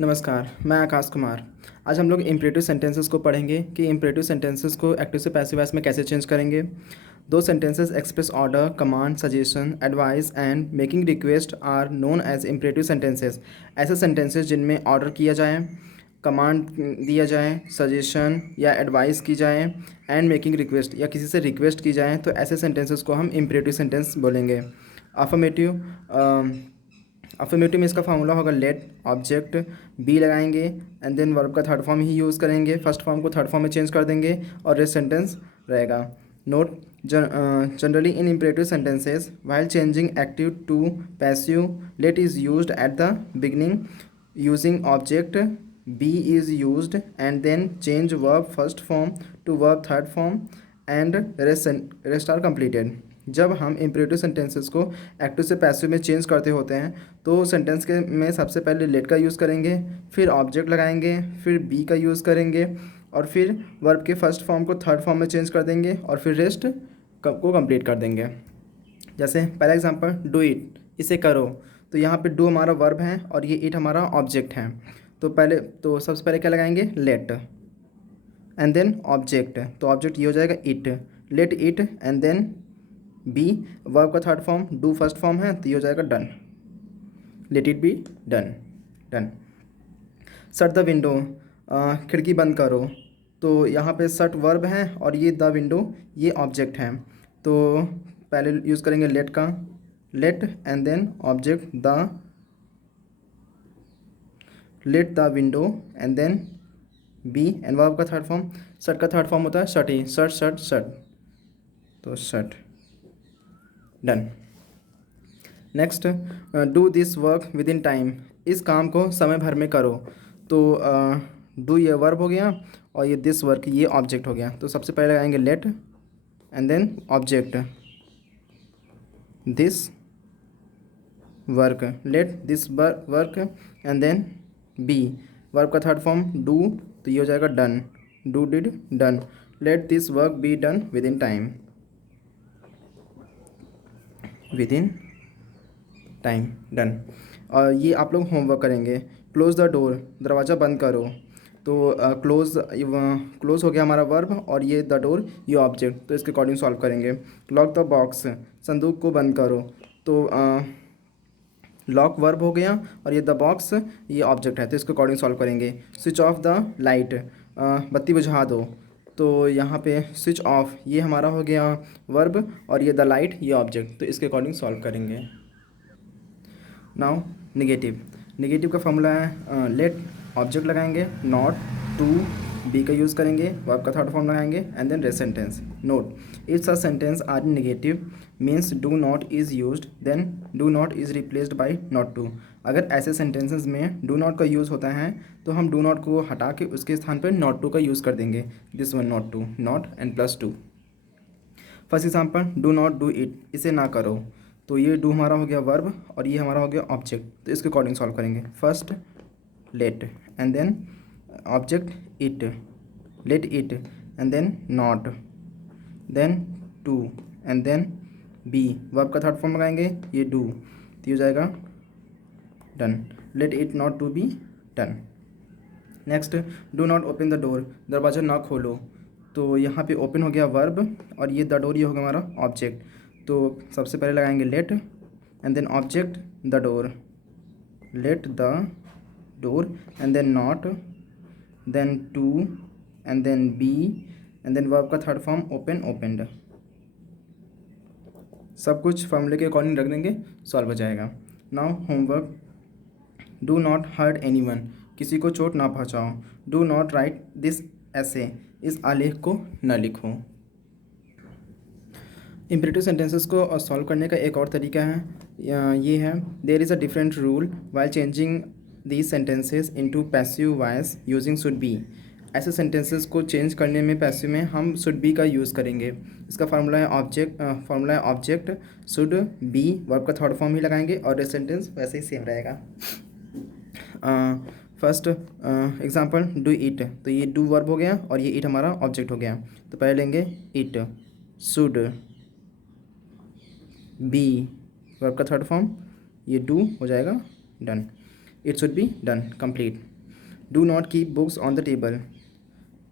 नमस्कार, मैं आकाश कुमार। आज हम लोग इम्परेटिव सेंटेंसेस को पढ़ेंगे कि इम्परेटिव सेंटेंसेस को एक्टिव से पैसिव वॉइस में कैसे चेंज करेंगे। Those sentences express order, command, suggestion, advice and making request are known as imperative sentences. ऐसे सेंटेंसेस जिनमें ऑर्डर किया जाए, कमांड दिया जाए, सजेशन या एडवाइस की जाए एंड मेकिंग रिक्वेस्ट या किसी से रिक्वेस्ट की जाए, तो ऐसे सेंटेंसेस को हम इम्परेटिव सेंटेंस बोलेंगे। अफर्मेटिव में इसका फार्मूला होगा लेट ऑब्जेक्ट बी लगाएंगे एंड देन वर्ब का थर्ड फॉर्म ही यूज़ करेंगे, फर्स्ट फॉर्म को थर्ड फॉर्म में चेंज कर देंगे और रेस्ट सेंटेंस रहेगा। Note, generally in imperative sentences while changing active to passive let is used at the beginning using object be is used and then change verb first form to verb third form and rest are completed. जब हम imperative sentences को active से passive में change करते होते हैं तो sentence के में सबसे पहले लेट का यूज़ करेंगे, फिर ऑब्जेक्ट लगाएंगे, फिर बी का यूज़ करेंगे और फिर वर्ब के फर्स्ट फॉर्म को थर्ड फॉर्म में चेंज कर देंगे और फिर रेस्ट को कंप्लीट कर देंगे। जैसे पहला एग्जांपल, डू इट, इसे करो। तो यहाँ पे डू हमारा वर्ब है और ये इट हमारा ऑब्जेक्ट है। तो सबसे पहले क्या लगाएंगे, लेट एंड देन ऑब्जेक्ट। तो ऑब्जेक्ट ये हो जाएगा it, let it and then be, verb का third form, do first form है तो ये हो जाएगा done, let it be done. Done. Shut the window, खिड़की बंद करो। तो यहाँ पे शट वर्ब है और ये द विंडो ये ऑब्जेक्ट है। तो पहले यूज़ करेंगे लेट का, let and then object the, let the window and then be and verb का थर्ड फॉर्म। शट का थर्ड फॉर्म होता है शट ही, शट शट शट, तो shut, done. Next, do this work within time, इस काम को समय भर में करो। तो डू ये वर्ब हो गया और ये दिस वर्क ये ऑब्जेक्ट हो गया। तो सबसे पहले लगाएंगे let and then object this work, let this work and then be, verb का थर्ड फॉर्म डू, तो ये हो जाएगा done, do did done, let this work be done within time, within time, done. और ये आप लोग homework करेंगे। क्लोज़ द डोर, दरवाज़ा बंद करो। तो क्लोज़ हो गया हमारा वर्ब और ये द डोर ये ऑब्जेक्ट, तो इसके अकॉर्डिंग सॉल्व करेंगे। लॉक द बॉक्स, संदूक को बंद करो। तो लॉक वर्ब हो गया और ये द बॉक्स ये ऑब्जेक्ट है, तो इसके अकॉर्डिंग सॉल्व करेंगे। स्विच ऑफ द लाइट, बत्ती बुझा दो। तो यहाँ पे स्विच ऑफ ये हमारा हो गया वर्ब और ये द लाइट ये ऑब्जेक्ट, तो इसके अकॉर्डिंग सॉल्व करेंगे। नाउ नेगेटिव, नेगेटिव का फॉर्मूला है लेट ऑब्जेक्ट लगाएंगे, नॉट, टू, बी का यूज़ करेंगे, वर्ब का थर्ड फॉर्म लगाएंगे and then rest sentence. Note, if such sentence are in negative means do not is used, then do not is replaced by not to. अगर ऐसे sentences में do not का use होता है तो हम डू नॉट को हटा के उसके स्थान पर नॉट टू का यूज़ कर देंगे। This one not to, not and plus to. First example, do not do it, इसे ना करो। तो ये डू हमारा हो गया वर्ब और ये हमारा हो गया ऑब्जेक्ट, तो इसके अकॉर्डिंग सॉल्व करेंगे। First let and then object it, let it and then not, then to and then be, verb का थर्ड फॉर्म लगाएंगे ये डू, तो ये हो जाएगा done, let it not to be done. Next, do not open the door, दरवाज़ा ना खोलो। तो यहाँ पे ओपन हो गया वर्ब और ये द डोर ये हो गया हमारा ऑब्जेक्ट। तो सबसे पहले लगाएंगे let and then object the door, let the door and then not, then to and then be and then verb का थर्ड फॉर्म ओपन, ओपेंड। सब कुछ फॉर्मूले के अकॉर्डिंग रख देंगे, सॉल्व हो जाएगा। Now homework, do not hurt anyone, किसी को चोट ना पहुँचाओ। डू नॉट राइट दिस ऐसे, इस आलेख को न लिखो। इम्परेटिव सेंटेंसेस को सॉल्व करने का एक और तरीका है, ये है, there is a different rule while changing these sentences into passive voice using should be. ऐसे सेंटेंसेस को चेंज करने में पैसिव में हम शुड बी का यूज़ करेंगे। इसका फार्मूला है ऑब्जेक्ट शुड बी, वर्ब का थर्ड फॉर्म ही लगाएंगे और ये सेंटेंस वैसे ही सेम रहेगा। फर्स्ट एग्जांपल, डू इट, तो ये डू वर्ब हो गया और ये इट हमारा ऑब्जेक्ट हो गया। तो पहले लेंगे इट, शुड बी, वर्ब का थर्ड फॉर्म ये डू हो जाएगा done. It should be done, complete. Do not keep books on the table,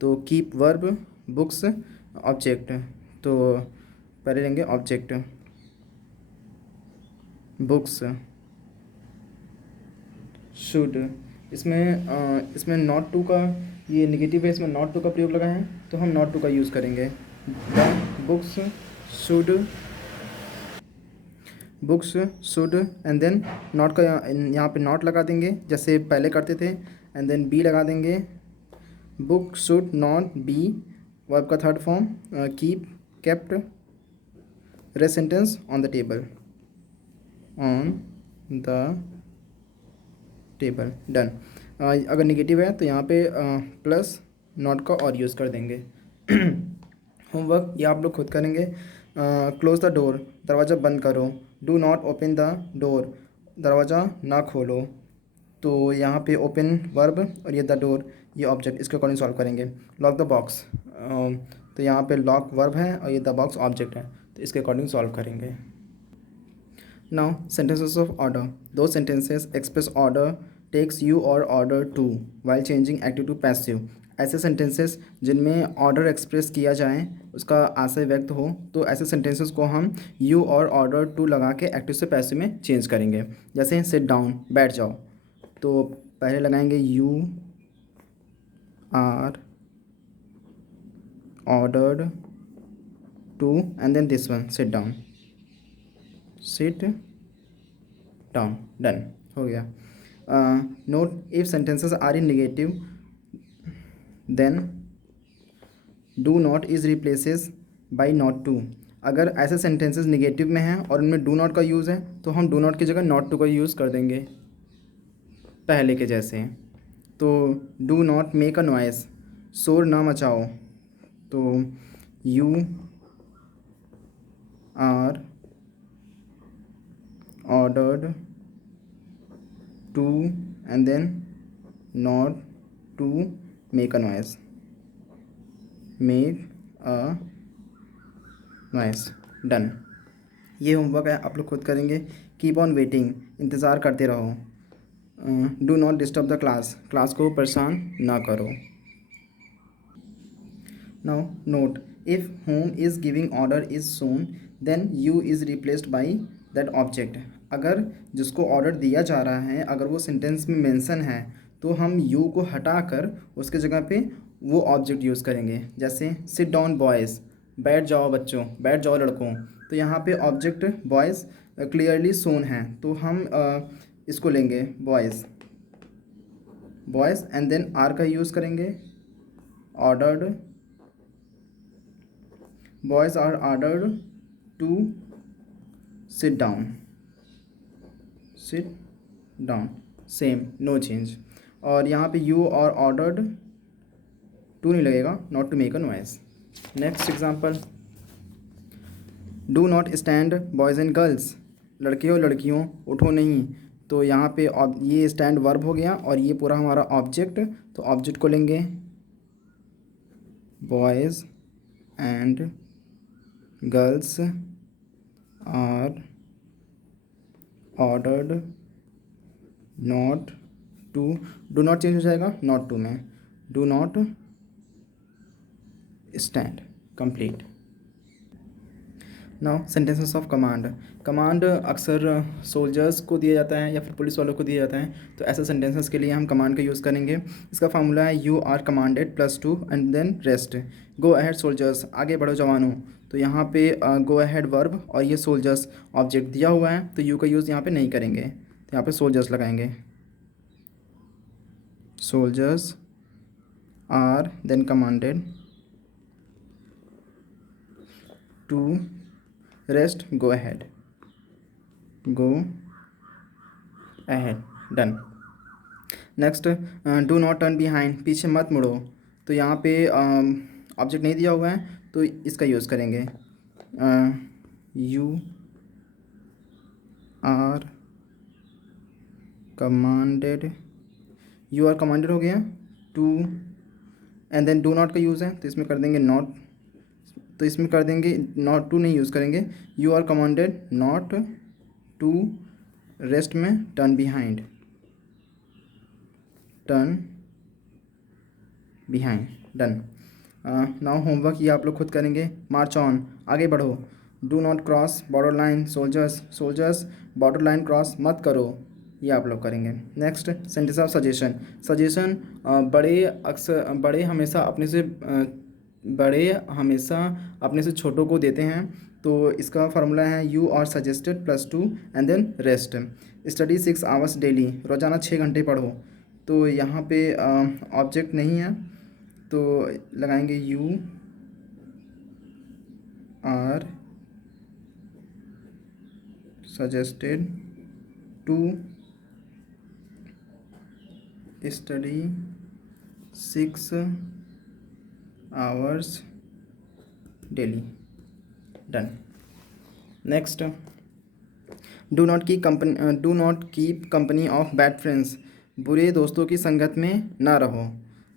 तो कीप वर्ब, बुक्स ऑब्जेक्ट, तो पहले लेंगे ऑब्जेक्ट बुक्स। शुड, इसमें नॉट टू का ये नेगेटिव है, इसमें नॉट टू का प्रयोग लगा है तो हम नॉट टू का यूज़ करेंगे। Books should, books should and then not का यहाँ पे नॉट लगा देंगे जैसे पहले करते थे, एंड देन बी लगा देंगे। Book should not be, verb का third form keep, kept, rest sentence on the table, on the table, done. अगर नेगेटिव है तो यहाँ पे प्लस नॉट का और यूज़ कर देंगे। होमवर्क ये आप लोग खुद करेंगे। क्लोज़ द डोर, दरवाज़ा बंद करो। Do not open the door, दरवाज़ा ना खोलो। तो यहाँ पे ओपन वर्ब और ये द डोर ये ऑब्जेक्ट, इसके अकॉर्डिंग सॉल्व करेंगे। लॉक द बॉक्स, तो यहाँ पे लॉक वर्ब है और ये द बॉक्स ऑब्जेक्ट है, तो इसके अकॉर्डिंग सॉल्व करेंगे। Now sentences of order, those sentences express order, takes you or order to while changing active to passive। ऐसे sentences जिनमें ऑर्डर एक्सप्रेस किया जाए, उसका आशय व्यक्त हो, तो ऐसे sentences को हम you और order to लगा के एक्टिव से पैसिव में चेंज करेंगे। जैसे सिट डाउन, बैठ जाओ, तो पहले लगाएंगे you are ordered to and then this one sit down, sit down, done हो गया। Note, if sentences are in negative then do not is replaces by not to. अगर ऐसे सेंटेंसेस नेगेटिव में हैं और उनमें डू नॉट का use है तो हम डू नॉट की जगह नॉट टू का यूज़ कर देंगे पहले के जैसे। तो do not make a noise, शोर ना मचाओ, तो you are ordered to and then not to make a noise, make a noise, done। ये होमवर्क है, आप लोग खुद करेंगे। कीप ऑन वेटिंग, इंतज़ार करते रहो। Do not disturb the class, class को परेशान ना करो। Now note, if home is giving order is son then you is replaced by that object. अगर जिसको ऑर्डर दिया जा रहा है अगर वो सेंटेंस में मेंशन है तो हम यू को हटाकर उसके जगह पे वो ऑब्जेक्ट यूज़ करेंगे। जैसे सिट डाउन बॉयज़, बैठ जाओ बच्चों, बैठ जाओ लड़कों, तो यहाँ पे ऑब्जेक्ट बॉयज़ क्लियरली सोन है, तो हम इसको लेंगे boys, boys and then are का यूज़ करेंगे, ordered, boys are ordered to sit down, sit down, same, no change. और यहाँ पे यू और ऑर्डर्ड टू नहीं लगेगा, not to make a noise. Next example, do not stand boys and girls, लड़के और लड़कियों उठो नहीं, तो यहाँ पे ये स्टैंड वर्ब हो गया और ये पूरा हमारा ऑब्जेक्ट, तो ऑब्जेक्ट को लेंगे boys and girls are ordered not to, do not change हो जाएगा नॉट टू में, do not stand, complete. Now sentences of command, command अक्सर सोल्जर्स को दिया जाता है या फिर पुलिस वालों को दिया जाता है, तो ऐसे सेंटेंसेस के लिए हम कमांड का यूज़ करेंगे। इसका फार्मूला है you are commanded +2 and then rest. Go ahead soldiers, आगे बढ़ो जवानों, तो यहाँ पे गो अहेड वर्ब और ये सोल्जर्स ऑब्जेक्ट दिया हुआ है, तो यू का यूज़ यहाँ पे नहीं करेंगे, तो यहाँ पे सोल्जर्स लगाएंगे, soldiers are then commanded to rest, go ahead, go ahead, done. Next, do not turn behind, पीछे मत मुड़ो, तो यहाँ पे ऑब्जेक्ट नहीं दिया हुआ है तो इसका यूज़ करेंगे, you are commanded, you are commanded हो गया to, and then do not का यूज़ है तो इसमें कर देंगे नॉट, तो इसमें कर देंगे नॉट टू नहीं यूज़ करेंगे, you are commanded not to rest में turn behind, turn behind, done. Now homework ये आप लोग खुद करेंगे। मार्च ऑन, आगे बढ़ो। Do not cross border line, soldiers soldiers border line cross मत करो, ये आप लोग करेंगे। Next sentence of suggestion. Suggestion, बड़े हमेशा अपने से छोटों को देते हैं। तो इसका फार्मूला है you are suggested +2 and then rest. Study 6 hours daily, रोज़ाना 6 घंटे पढ़ो। तो यहाँ पे ऑब्जेक्ट नहीं है तो लगाएंगे you are suggested to study 6 hours daily, done. Next, do not keep company of bad friends, बुरे दोस्तों की संगत में ना रहो।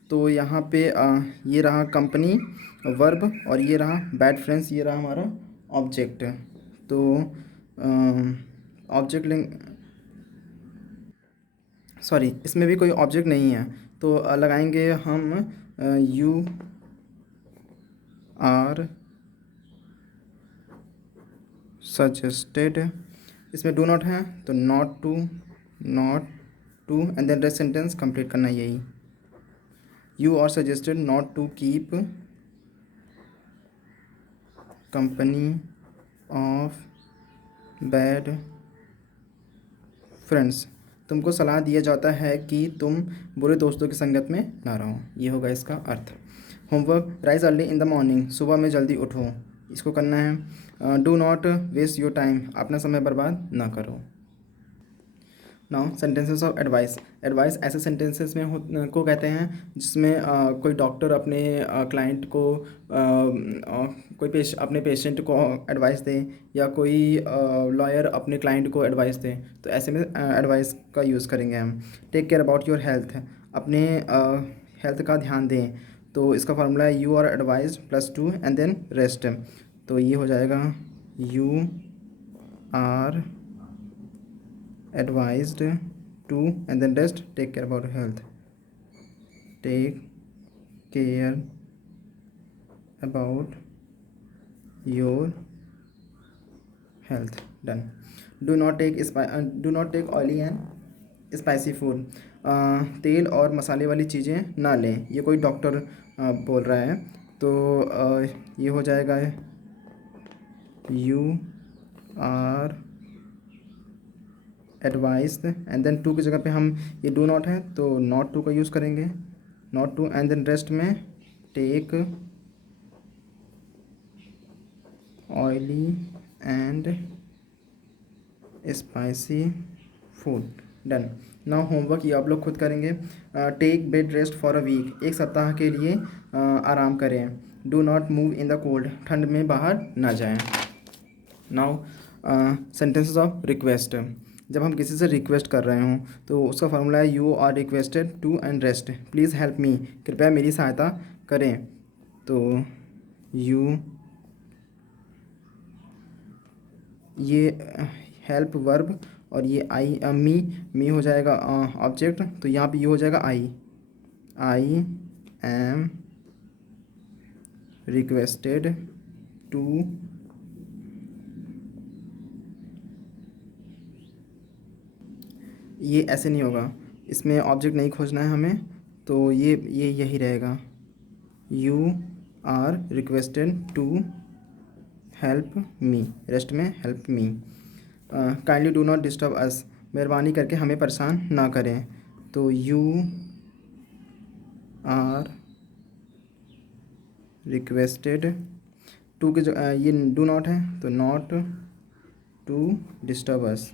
तो यहाँ पे ये रहा कंपनी वर्ब और ये रहा बैड फ्रेंड्स, ये रहा हमारा ऑब्जेक्ट। तो ऑब्जेक्ट सॉरी, इसमें भी कोई ऑब्जेक्ट नहीं है तो लगाएंगे हम यू आर सजेस्टेड, इसमें डू नॉट है तो not to and then rest sentence complete करना है यही। You are suggested not to keep company of bad friends, तुमको सलाह दिया जाता है कि तुम बुरे दोस्तों की संगत में ना रहो, ये होगा इसका अर्थ। Homework, rise early in the morning, सुबह में जल्दी उठो, इसको करना है। Do not waste your time, अपना समय बर्बाद ना करो। Now sentences of advice. Advice ऐसे सेंटेंसेस में को कहते हैं जिसमें कोई डॉक्टर अपने क्लाइंट को अपने पेशेंट को एडवाइस दे या कोई लॉयर अपने क्लाइंट को एडवाइस दे, तो ऐसे में एडवाइस का यूज़ करेंगे हम। Take care about your health, अपने हेल्थ का ध्यान दें। तो इसका फार्मूला है you are advise +2 and then rest. तो ये हो जाएगा you are advised to and then rest, take care about health, take care about your health, done. Do not take oily and spicy food, तेल और मसाले वाली चीज़ें ना लें, ये कोई डॉक्टर बोल रहा है। तो ये हो जाएगा you are advised and then to की जगह पे हम ये डू नॉट है तो नॉट टू का यूज़ करेंगे, not to and then rest में take oily and spicy food, done. Now homework ये आप लोग खुद करेंगे। Take bed rest for a week, 1 सप्ताह के लिए आराम करें। Do not move in the cold, ठंड में बाहर ना जाएं। Now sentences of request. जब हम किसी से रिक्वेस्ट कर रहे हों तो उसका फार्मूला है you are requested to and rest, please help me, कृपया मेरी सहायता करें। तो यू ये हेल्प वर्ब और ये आई मी हो जाएगा ऑब्जेक्ट, तो यहाँ पे ये हो जाएगा आई एम रिक्वेस्टेड टू ये ऐसे नहीं होगा, इसमें ऑब्जेक्ट नहीं खोजना है हमें, तो ये यही रहेगा you are requested to help me, rest में help me. Kindly do not disturb us, मेहरबानी करके हमें परेशान ना करें। तो यू आर रिक्वेस्टेड टू के जो ये डू नॉट है तो not to disturb us,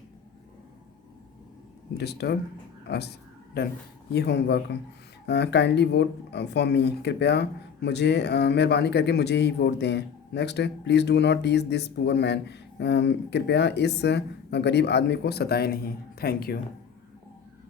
done. ये homework. Kindly vote for me, कृपया मुझे मेहरबानी करके मुझे ही वोट दें। Next, please do not tease this poor man, कृपया इस गरीब आदमी को सताएं नहीं। Thank you.